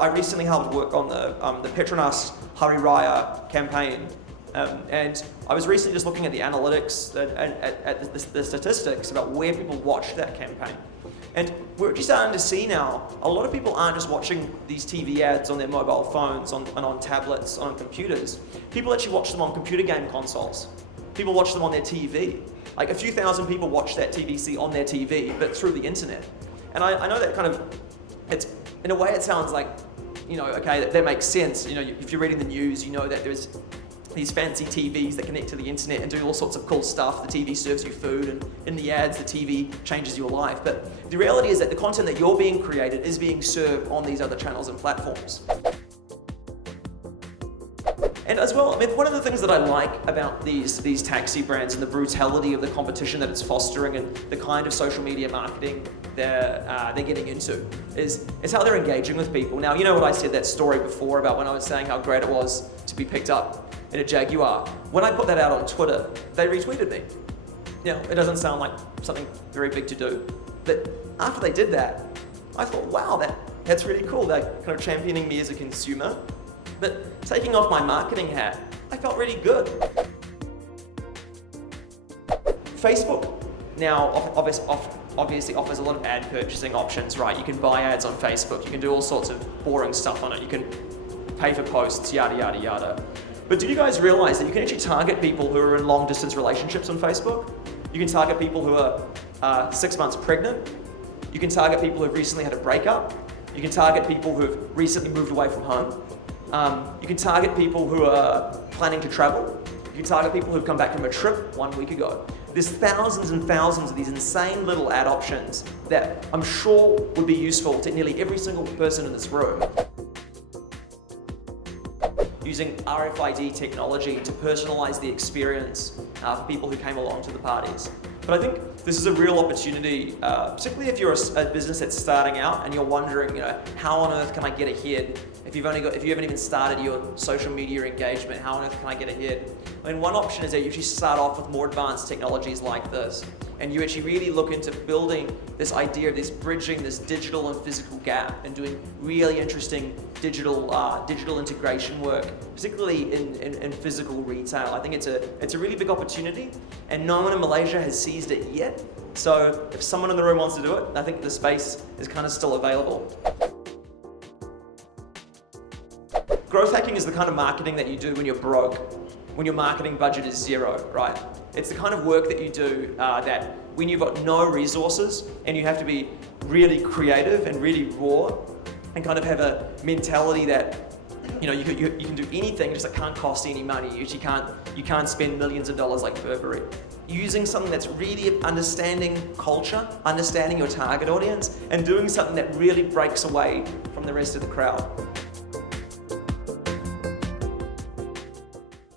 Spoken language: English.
I recently helped work on the Petronas Hari Raya campaign, and I was recently just looking at the analytics and at the statistics about where people watched that campaign. And we're actually starting to see now, a lot of people aren't just watching these TV ads on their mobile phones and on tablets, on computers. People actually watch them on computer game consoles. People watch them on their TV. Like a few thousand people watch that TVC on their TV, but through the internet. And I know that kind of, in a way it sounds like, okay, that makes sense. If you're reading the news, you know that there's these fancy TVs that connect to the internet and do all sorts of cool stuff. The TV serves you food, and in the ads, the TV changes your life. But the reality is that the content that you're being created is being served on these other channels and platforms. And as well, one of the things that I like about these taxi brands and the brutality of the competition that it's fostering and the kind of social media marketing they're getting into is how they're engaging with people. Now, you know what I said that story before about when I was saying how great it was to be picked up in a Jaguar. When I put that out on Twitter, they retweeted me. It doesn't sound like something very big to do, but after they did that, I thought, wow, that's really cool. They're kind of championing me as a consumer. But taking off my marketing hat, I felt really good. Facebook now obviously offers a lot of ad purchasing options, right? You can buy ads on Facebook, you can do all sorts of boring stuff on it, you can pay for posts, yada, yada, yada. But do you guys realize that you can actually target people who are in long distance relationships on Facebook? You can target people who are 6 months pregnant. You can target people who have recently had a breakup. You can target people who have recently moved away from home. You can target people who are planning to travel. You can target people who've come back from a trip 1 week ago. There's thousands and thousands of these insane little ad options that I'm sure would be useful to nearly every single person in this room. Using RFID technology to personalize the experience for people who came along to the parties. But I think this is a real opportunity, particularly if you're a business that's starting out and you're wondering, how on earth can I get ahead? If you haven't even started your social media engagement, how on earth can I get ahead? One option is that you actually start off with more advanced technologies like this, and you actually really look into building this idea of this bridging this digital and physical gap and doing really interesting digital integration work, particularly in physical retail. I think it's a really big opportunity, and no one in Malaysia has seized it yet. So if someone in the room wants to do it, I think the space is kind of still available. Growth hacking is the kind of marketing that you do when you're broke, when your marketing budget is zero, right? It's the kind of work that you do that when you've got no resources and you have to be really creative and really raw and kind of have a mentality that you can do anything, just it can't cost any money. You can't spend millions of dollars like Burberry. Using something that's really understanding culture, understanding your target audience, and doing something that really breaks away from the rest of the crowd.